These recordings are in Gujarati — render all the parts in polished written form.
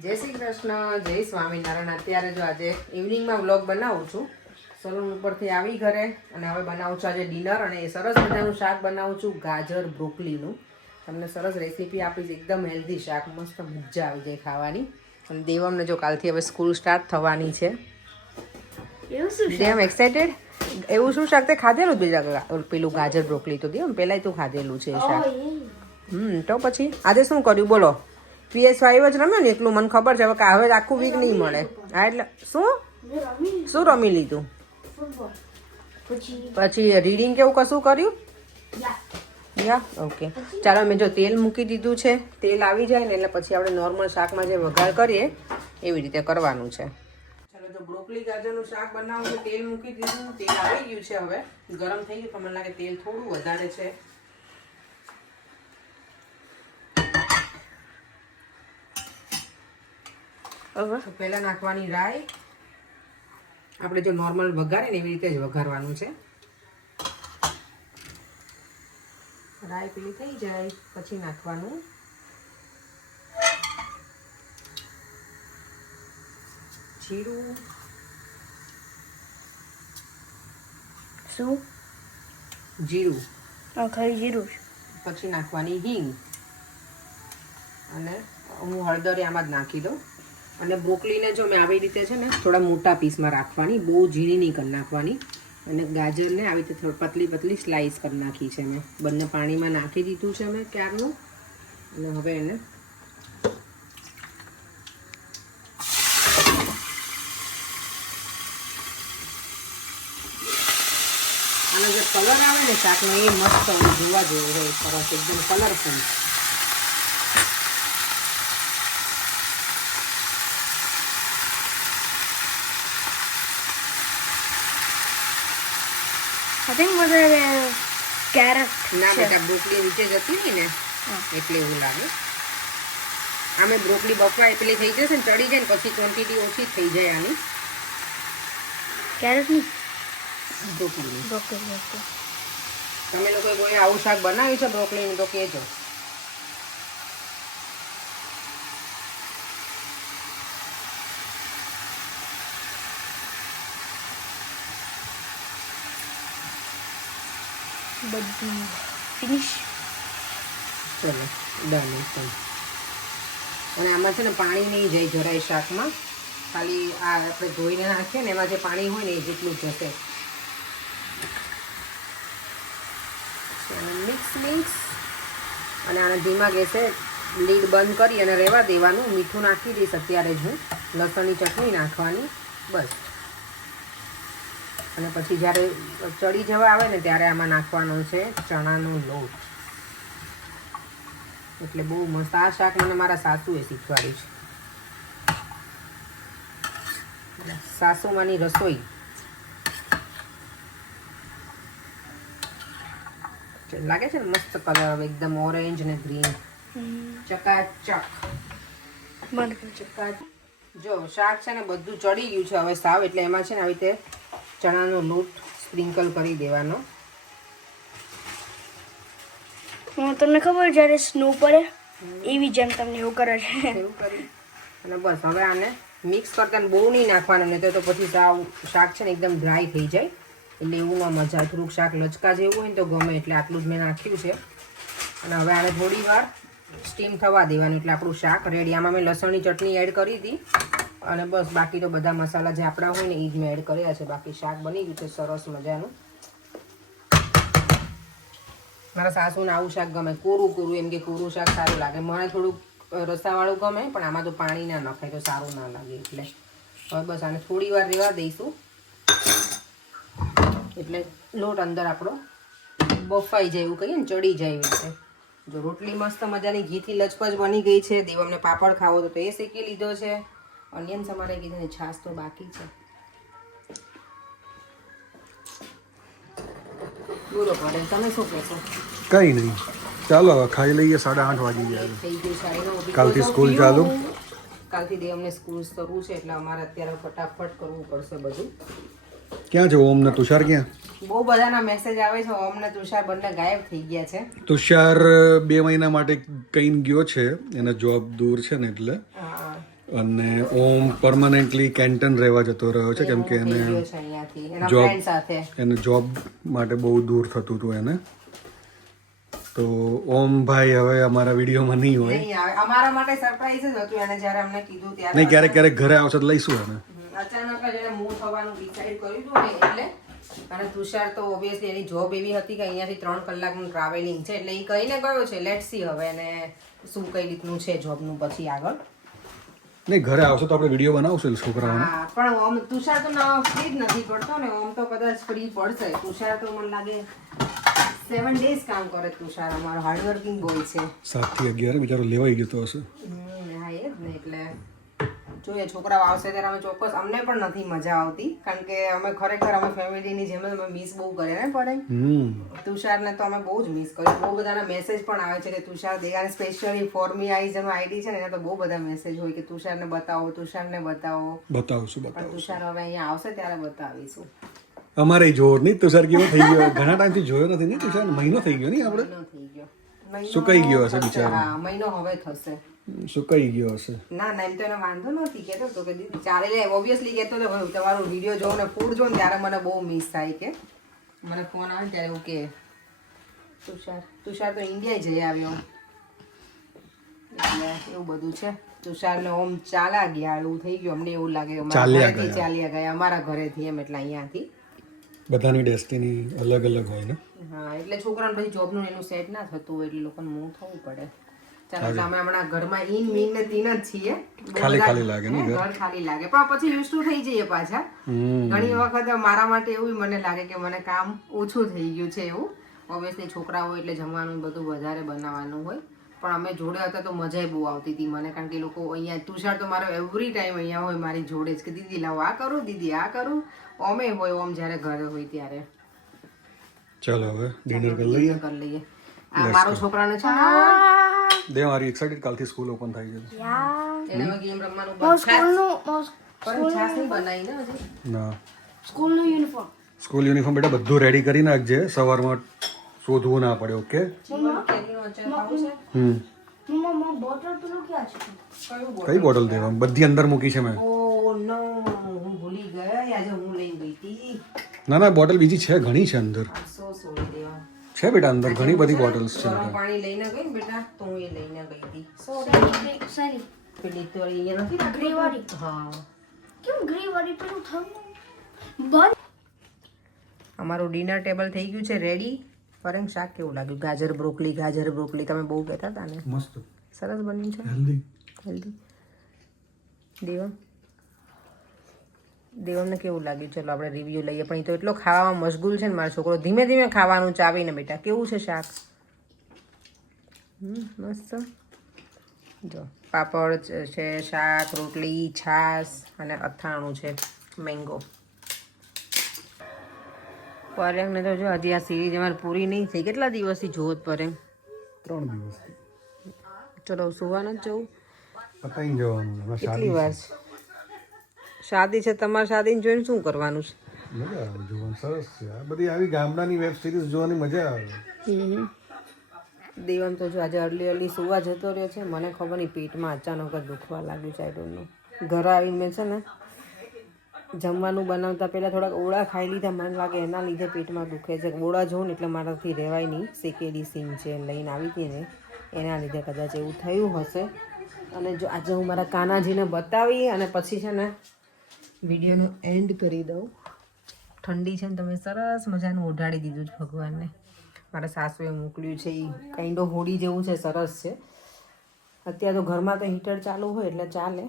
જય શ્રી કૃષ્ણ, જય સ્વામિનારાયણ. અત્યારે જો આજે ઇવનિંગમાં વ્લોગ બનાવું છું. સલૂન ઉપરથી આવી ઘરે અને હવે બનાવું છું આજે ડિનર. અને એ સરસ મજાનું શાક બનાવું છું, ગાજર બ્રોકલીનું. તમને સરસ રેસીપી આપીશ, એકદમ હેલ્ધી શાક, મસ્ત મજા આવી જાય ખાવાની. અને દેવમને જો કાલથી હવે સ્કૂલ સ્ટાર્ટ થવાની છે. દેવમ એક્સાઇટેડ. એવું શું શાક તે ખાધેલું બીજા પેલું ગાજર બ્રોકલી તો દેવમ પહેલાંય તું ખાધેલું છે એ શાક. તો પછી આજે શું કર્યું બોલો? PS5 જ રમ્યો ને એટલું મને ખબર છે. હવે આખું વીક નહીં મળે. હા એટલે શું રમી લીધું? પછી રીડિંગ કેવું કશું કર્યું? Yeah okay. ચાલો મેં જો તેલ મૂકી દીધું છે. તેલ આવી જાય ને એટલે પછી આપણે નોર્મલ શાકમાં જે વઘાર કરીએ એવી રીતે કરવાનું છે. ચાલો તો બ્રોકલી ગાજરનું શાક બનાવું છે. તેલ મૂકી દીધું, તેલ આવી ગયું છે. હવે ગરમ થઈ ગયું. મને લાગે તેલ થોડું વધારે છે. તો પહેલા નાખવાની રાઈ. આપણે જો નોર્મલ વઘારે ને એવી રીતે જ વઘારવાનું છે. રાઈ પેલી થઈ જાય પછી નાખવાનું જીરું. શું? જીરું. ખાલી જીરું. પછી નાખવાની હિંગ. અને હું હળદર આમાં જ નાખી દઉં. અને બ્રોકલીને જો મેં આવી રીતે છે ને થોડા મોટા પીસમાં રાખવાની, બહુ ઝીણી નહીં કરી નાખવાની. અને ગાજરને આવી રીતે થોડી પતલી પતલી સ્લાઈસ કરી નાખી છે મેં. બંને પાણીમાં નાખી દીધું છે મેં ક્યારનું. અને હવે એને આનો જે કલર આવે ને શાકનો એ મસ્ત જોવા જેવું હોય, સરસ એકદમ કલરફુલ. I think વધારે કેરેટ ના બેટા, બ્રોકલી નીચે જતી નહીં ને એટલે એવું લાગે. આમે બ્રોકલી બફાય પેલી થઈ જશે ને, ચડી જાય ને પછી ક્વોન્ટિટી ઓછી થઈ જાય આની. કેરેટની બ્રોકલીની. બ્રોકલી. તમે લોકો કોઈ આવું શાક બનાવ્યું છે બ્રોકલીનું તો કહેજો. બધું ફિનિશ. ચલો ડન એકદમ. અને આમાં છે ને પાણી નહીં જાય જરાય શાકમાં. ખાલી આ આપણે ધોઈને નાખીએ ને એમાં જે પાણી હોય ને એ જેટલું જશે. મિક્સ. અને આને ધીમા ગેસે લીડ બંધ કરી અને રહેવા દેવાનું. મીઠું નાખી દઈશ અત્યારે જ હું. લસણની ચટણી નાખવાની બસ. અને પછી જ્યારે ચડી જવા આવે ને ત્યારે આમાં નાખવાનો છે ચણાનો લોટ. એટલે બહુ મસ્ત. આ શાક મને મારા સાસુએ શીખવાડ્યું છે. સાસુમાની રસોઈ. લાગે છે ને મસ્ત કલર, એકદમ ઓરેન્જ ને ગ્રીન, ચકાચક. જો શાક છે ને બધું ચડી ગયું છે હવે સાવ. એટલે એમાં છે ને આવી રીતે ચણાનો લોટ સ્પ્રિંકલ કરી દેવાનો. તમને ખબર જ્યારે સ્નો પડે એવી જેમ તમને એવું કરે છે. એવું કરી અને બસ હવે આને મિક્સ કરતા બહુ નહીં નાખવાનું, નહીં તો પછી સાવ શાક છે ને એકદમ ડ્રાય થઈ જાય. એટલે એવું ન મજા. થોડુંક શાક લચકા જેવું હોય ને તો ગમે. એટલે આટલું જ મેં નાખ્યું છે. અને હવે આને થોડી વાર સ્ટીમ થવા દેવાનું એટલે આપણું શાક રેડી. આમાં મેં લસણની ચટણી એડ કરી હતી. અને બસ બાકી તો બધા મસાલા જે આપણા હોય ને એ જ મેં એડ કર્યા છે. બાકી શાક બની ગયું છે સરસ મજાનું. મારા સાસુને આવું શાક ગમે, કોરું. એમ કે કોરું શાક સારું લાગે. મને થોડુંક રસાવાળું ગમે પણ આમાં તો પાણી ના નખાય તો સારું ના લાગે. એટલે હવે બસ આને થોડી વાર રહેવા દઈશું. એટલે લોટ અંદર આપણો બફાઈ જાય એવું કહીએ ને, ચડી જાય એવી રીતે. જો રોટલી મસ્ત મજાની ઘીથી લચપચ બની ગઈ છે. દેવમને પાપડ ખાવો તો એ શેકી લીધો છે. ઓનિયન્સ અમારે કીધું છાશ તો બાકી છે. બોલો પડે તમે શું કહેશો? કઈ નહીં, ચાલો હવે ખાઈ લઈએ. 8:30 વાગી ગયા. થઈ ગયું છે. કાલથી સ્કૂલ ચાલુ. કાલથી દેવમને સ્કૂલ શરૂ છે એટલે અમારે અત્યારે ફટાફટ કરવું પડશે બધું. ક્યાં છે ઓમ ને તુષાર? ક્યાં બહુ બધાના મેસેજ આવે છે ઓમ ને તુષાર બંને ગાયબ થઈ ગયા છે. તુષાર 2 મહિના માટે કઈ ગયો છે, એના જોબ દૂર છે ને એટલે. હા, અને ઓમ પરમાનન્ટલી કેન્ટન રહેવા જતો રહ્યો છે કેમ કે થઈ એને ગયો છે અહીંયાથી એના જોબ ફ્રેન્ડ સાથે. એને જોબ માટે બહુ દૂર થતું હતું એને. તો ઓમ ભાઈ હવે અમારા વિડીયોમાં નહીં હોય. નહીં આવે. અમારા માટે સરપ્રાઈઝ જ હતું એને જ્યારે અમને કીધું ત્યારે. નહીં, ક્યારેક ક્યારેક ઘરે આવશે તો લઈશું એને. અચાનક જ એને મૂવ થવાનું ડિસાઈડ કર્યું હતું ને એટલે. અને તુષાર તો ઓબ્વિયસલી એની જોબ એવી હતી કે અહીંયાથી 3 કલાકનું ટ્રાવેલિંગ છે એટલે એ કહીને ગયો છે. લેટ્સ સી હવે એને શું કઈ રીતનું છે જોબનું પછી આગળ. નહીં, ઘરે આવશે તો આપણે વિડીયો બનાવશું છોકરાઓને. હા, પણ ઓમ તુષાર તો ફ્રી જ નથી પડતો ને. ઓમ તો કદાચ ફ્રી પડશે. તુષાર તો મને લાગે 7 days કામ કરે. તુષાર અમારો હાર્ડવર્કિંગ બોય છે. 7 થી 11 બિચારો લેવાઈ ગયો હશે. હા એ જ ને. એટલે જોઈએ છોકરાઓ આવશે ત્યારે અમે ચોક્કસ. અમને પણ નથી મજા આવતી કારણ કે અમે ખરેખર અમે ફેમિલીની જેમ જ અમે મિસ બહુ કરીએ ને પડે. તુષારને તો અમે બહુ જ મિસ કર્યું. બહુ બધાના મેસેજ પણ આવે છે કે તુષાર દેગાને સ્પેશિયલી ફોર મી આઈઝ એનો આઈડી છે ને એના તો બહુ બધા મેસેજ હોય કે તુષારને બતાવો, તુષારને બતાવો. બતાવશું પણ તુષાર હવે અહીંયા આવશે ત્યારે બતાવીશું. અમારે જોર નહીં. તુષાર કેવો થઈ ગયો, ઘણા ટાઈમથી જોયો નથી નહીં તુષાર. મહિનો થઈ ગયો નહીં આપણે. મહિનો થઈ ગયો. સુકાઈ ગયો હશે બિચારો. હા, મહિનો હવે થશે. સુકાઈ ગયો હશે. ના ના, એમ તો એને વાંધો નથી. કહેતો હતો કે દીદી ચાલે લે. ઓબ્વિયસલી કહેતો હતો ભાઈ તમારો વિડીયો જોઉં ને ફૂડ જોઉં ને ત્યારે મને બહુ મિસ થાય કે મને ફોન આવે ત્યારે એવું કે તુષાર તો ઇન્ડિયા જઈ આવ્યો એટલે એવું બધું છે. તુષારને ઓમ ચાલ્યા ગયા એવું થઈ ગયું. અમને એવું લાગે ચાલ્યા ગયા અમારા ઘરેથી એમ એટલે અહીંયાથી. બધાની ડેસ્ટિની અલગ અલગ હોય ને. હા, એટલે છોકરાને પછી જોબનું એનું સેટ ના થતું હોય એટલે લોકોને મૂવ થવું પડે. ચાલો અમે હમણાં ઘરમાં ઇન મીન ને તીન જ છીએ. ખાલી ખાલી લાગે ને ઘર ખાલી લાગે પણ પછી યુઝ ટુ થઈ જઈએ પાછા. ઘણી વખત મારા માટે એવું મને લાગે કે મને કામ ઓછું થઈ ગયું છે એવું. ઓબ્વિયસલી છોકરા હોય એટલે જમવાનું બધું વધારે બનાવવાનું હોય પણ અમે જોડે હતા તો મજા બહુ આવતી હતી મને કારણ કે લોકો અહીંયા તુષાર તો મારો એવરી ટાઈમ અહીંયા હોય મારી જોડે જ કે દીદી લાવો આ કરું, દીદી આ કરું. ઓમે હોય ઓમ જ્યારે ઘરે હોય ત્યારે. ચાલો હવે ડિનર કરી લઈએ. આ મારો છોકરાને છે ને દે મારી એક્સાઇટેડ. કાલથી સ્કૂલ ઓપન થાય છે. એને ગેમ રમવાનું બંધ. છાસ નહીં બનાવી ને હજી. ના, સ્કૂલનો યુનિફોર્મ. સ્કૂલ યુનિફોર્મ બેટા બધું રેડી કરી નાખજે. સવારમાં શોધવું ના પડે. ઓકે. મમ્મા બોટલ પેલું ક્યાં છે? કઈ બોટલ દેવા? બધી અંદર મૂકી છે મેં. ઓ નો, હું ભૂલી ગઈ. આજે હું લઈને ગઈ હતી. ના ના, બોટલ બીજી છે, ઘણી છે અંદર. સો સોરી દેવા. છે બેટા અંદર ઘણી બધી બોટલ્સ છે. ગરમ પાણી લઈને ગઈ ને બેટા તો હું એ લઈને ગઈ હતી. સારી પેલી તો અહીંયા નથી ને ગ્રે વાળી. હા, કેમ ગ્રે વાળી પેલું થયું બંધ? અમારું ડિનર ટેબલ થઈ ગયું છે રેડી. ફરેંગ શાક કેવું લાગ્યું? ગાજર બ્રોકલી તમે બહુ કહેતા હતા ને. મસ્ત સરસ બન્યું છે. હેલ્ધી. દેવમને કેવું લાગ્યું? ચલો આપણે રિવ્યુ લઈએ. પણ એ તો એટલો ખાવામાં મશગુલ છે ને મારો છોકરો. ધીમે ધીમે ખાવાનું ચાવીને બેટા. કેવું છે શાક? મસ્ત. જો પાપડ છે, શાક, રોટલી, છાશ અને અથાણું છે, મેંગો. પરેંગને તો જો હજી આ સિરીઝ અમારે પૂરી નહીં થઈ. કેટલા દિવસથી જોવો પરેંગ? 3 દિવસથી. ચલો સુવા નથી જવું? પતાઈ જવાનું. કેટલી વાર છે? શાદી છે તમારી. શાદીને જોઈને શું કરવાનું છે? મજા આવે જોવાનું. સરસ છે. આ બધી આવી ગામડાની વેબ સિરીઝ જોવાની મજા આવે. દેવન તો જો આજે અર્લી સુવા જતો રહ્યો છે. મને ખબર નહીં પેટમાં અચાનક જ દુખવા લાગ્યું છે. I don't know. ઘરે આવીને મેં છે ને જમવાનું બનાવતા પહેલાં થોડાક ઓળા ખાઈ લીધા. મને લાગે એના લીધે પેટમાં દુખે છે. ઓળા જોઉં ને એટલે મારાથી રહેવાય નહીં. શેકેલી સિંગ છે લઈને આવી હતી ને એના લીધે કદાચ એવું થયું હશે. અને જો આજે હું મારા કાનાજીને બતાવી અને પછી છે ને વિડીયોનો એન્ડ કરી દઉં. ઠંડી છે ને તમે સરસ મજાનું ઓઢાડી દીધું છે ભગવાનને. મારા સાસુએ મોકલ્યું છે. એ કાઇન્ડ ઓફ હોડી જેવું છે, સરસ છે. અત્યારે તો ઘરમાં તો હીટર ચાલુ હોય એટલે ચાલે.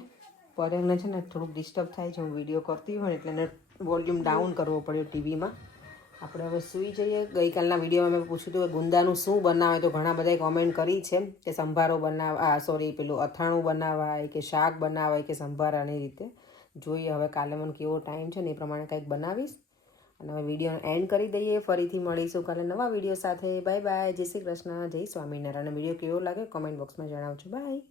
પર એને છે ને થોડુંક ડિસ્ટર્બ થાય છે. હું વિડીયો કરતી હોય એટલે એને વોલ્યુમ ડાઉન કરવો પડ્યો ટીવીમાં. આપણે હવે સૂઈ જઈએ. ગઈકાલના વિડીયોમાં મેં પૂછ્યું હતું કે ગુંદાનું શું બનાવે તો ઘણા બધાએ કોમેન્ટ કરી છે કે સંભારો પેલું અથાણું બનાવાય કે શાક બનાવાય કે સંભારાની રીતે. જોઈએ હવે કાલે મને કેવો ટાઈમ છે ને એ પ્રમાણે કંઈક બનાવીશ. અને હવે વિડીયોનો એન્ડ કરી દઈએ. ફરીથી મળીશું કાલે નવા વિડીયો સાથે. Bye bye. જય શ્રી કૃષ્ણ, જય સ્વામિનારાયણ. વિડીયો કેવો લાગે કોમેન્ટ બોક્સમાં જણાવજો. બાય.